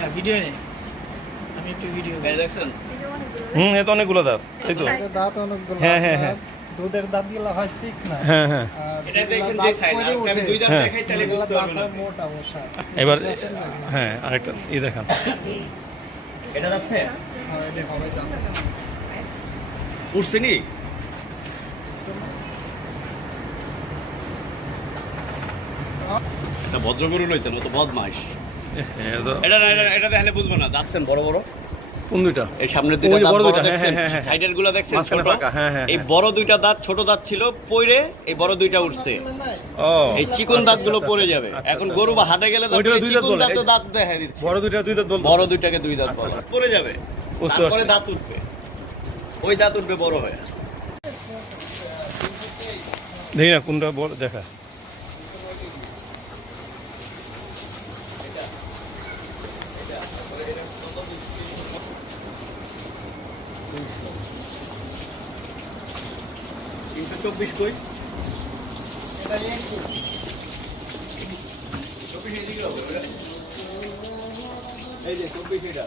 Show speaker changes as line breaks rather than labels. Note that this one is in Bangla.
হ্যাঁ ভিডিও নেই আমি একটু ভিডিও
হুম এ তো অনেকগুলো দাঁত এই তো।
দাঁত অনেকগুলো
হ্যাঁ, হ্যাঁ, হ্যাঁ।
দুধের দাঁতগুলো হয় চিক না।
হ্যাঁ হ্যাঁ।
আর
এটা দেখেন যে
দাঁত
আমি দুই দাঁত
হ্যাঁ।
দেখাই তাহলে বুঝতে পারবেন।
মোটা মশা।
এবার হ্যাঁ আরেকটা ই দেখান।
এটা যাচ্ছে?
হ্যাঁ, এটা হবে দাঁত।
উঠছে নি? এটা ভদ্র গরু লইতেন ও তো বদমাইশ। এটা না, এটা এটা দেখলে বুঝব না। দেখছেন বড় বড়?
কোন দুইটা?
এই সামনের দুইটা দাঁত
বড়
বড়
দুইটা,
দেখছেন। সাইডেরগুলো দেখছেন ছোট?
ফাঁকা,
এই। বড় দুইটা দাঁত ছোট দাঁত ছিল পইরে এই বড় দুইটা উঠছে।
ও
এই চিকন দাঁতগুলো পড়ে যাবে।
আচ্ছা,
এখন
আচ্ছা,
গরু বা
আচ্ছা।
হাটে গেলে
দাঁত
চিকন দাঁত
এই-
দাঁত দেখা দিচ্ছে।
বড় দুইটা দুই দাঁত
বড় দুইটাকে দুই দাঁত
আচ্ছা,
বলে।
আচ্ছা।
পড়ে যাবে। তারপরে দাঁত উঠবে। ওই দাঁত উঠবে বড় হয়ে।
দেখি না কোনটা বড় দেখা।
চব্বিশ কই? এই যে চব্বিশ
এটা।